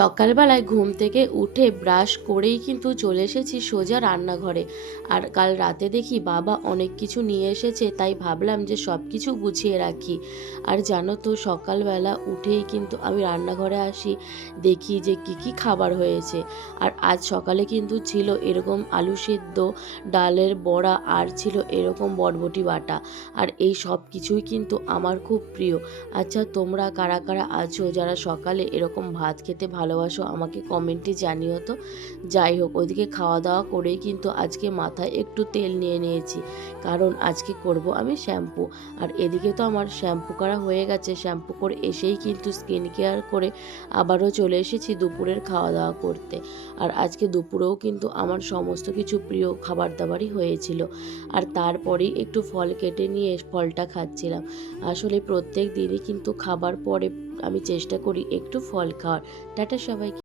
সকালবেলায় ঘুম থেকে উঠে ব্রাশ করেই কিন্তু চলে এসেছি সোজা রান্নাঘরে। আর কাল রাতে দেখি বাবা অনেক কিছু নিয়ে এসেছে, তাই ভাবলাম যে সব কিছু গুছিয়ে রাখি। আর জানো তো, সকালবেলা উঠেই কিন্তু আমি রান্নাঘরে আসি, দেখি যে কি কি খাবার হয়েছে। আর আজ সকালে কিন্তু ছিল এরকম আলু সেদ্ধ, ডালের বড়া, আর ছিল এরকম বরবটি বাটা। আর এই সব কিছুই কিন্তু আমার খুব প্রিয়। আচ্ছা, তোমরা কারা কারা আছো যারা সকালে এরকম ভাত খেতে ভালোবাসো, আমাকে কমেন্টে জানিও তো। যাই হোক, ওইদিকে খাওয়া দাওয়া করেই কিন্তু আজকে মাথায় একটু তেল নিয়ে নিয়েছি, কারণ আজকে করব আমি শ্যাম্পু। আর এদিকে তো আমার শ্যাম্পু করা হয়ে গেছে, শ্যাম্পু করে এসেই কিন্তু স্কিন কেয়ার করে আবারও চলে এসেছি দুপুরের খাওয়া দাওয়া করতে। আর আজকে দুপুরেও কিন্তু আমার সমস্ত কিছু প্রিয় খাবার দাবারই হয়েছিল। আর তারপরেই একটু ফল কেটে নিয়ে ফলটা খাচ্ছিলাম। আসলে প্রত্যেক দিনই কিন্তু খাবার পরে আমি চেষ্টা করি একটু ফল খাওয়ার। টাটা সবাইকে।